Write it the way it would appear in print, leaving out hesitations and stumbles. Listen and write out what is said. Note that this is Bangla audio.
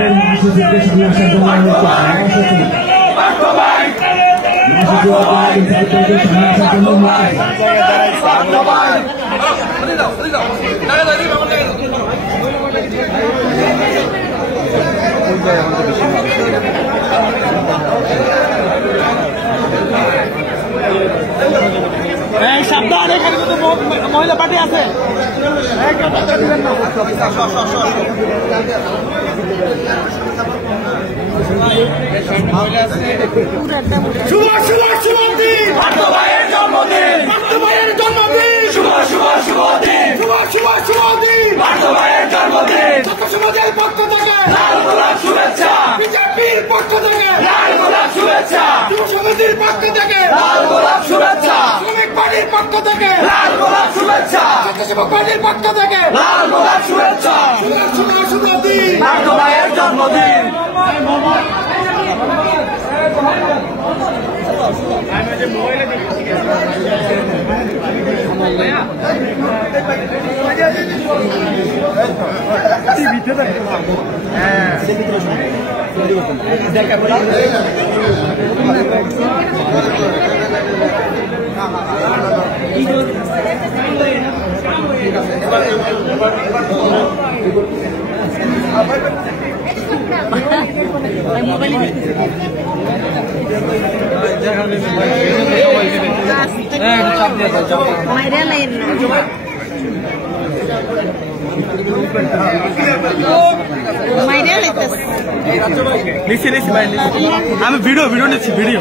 আমাদের মহাসচিবকে সামনে আসার জন্য অনুরোধ করছি। মহাসচিব সামনে আসার জন্য সাবধান, এখানে কিন্তু মহিলা পার্টি আছে। শুভ শুভ শুভ দিন, ভাইয়ের জন্মদিন, ভাইয়ের জন্মদিন, শুভ শুভ শুভ দিন, শুভ শুভ শুভ দিন, ভাইয়ের জন্মদিন। ছাত্র সমাজের পক্ষ থেকে লাল গোলাপ শুভেচ্ছা, বিজেপির পক্ষ থেকে লাল গোলাপ শুভেচ্ছা, যুব সমিতির পক্ষ থেকে লাল গোলাপ শুভেচ্ছা, শ্রমিক পার্টির পক্ষ থেকে লাল গোলাপ শুভেচ্ছা, স্বেচ্ছাসেবক পার্টির পক্ষ থেকে লাল গোলাপ শুভেচ্ছা। শুভ শুভ শুভ দিন, ভাইয়ের জন্মদিন। আমি ভিডিও নিচ্ছি ভিডিও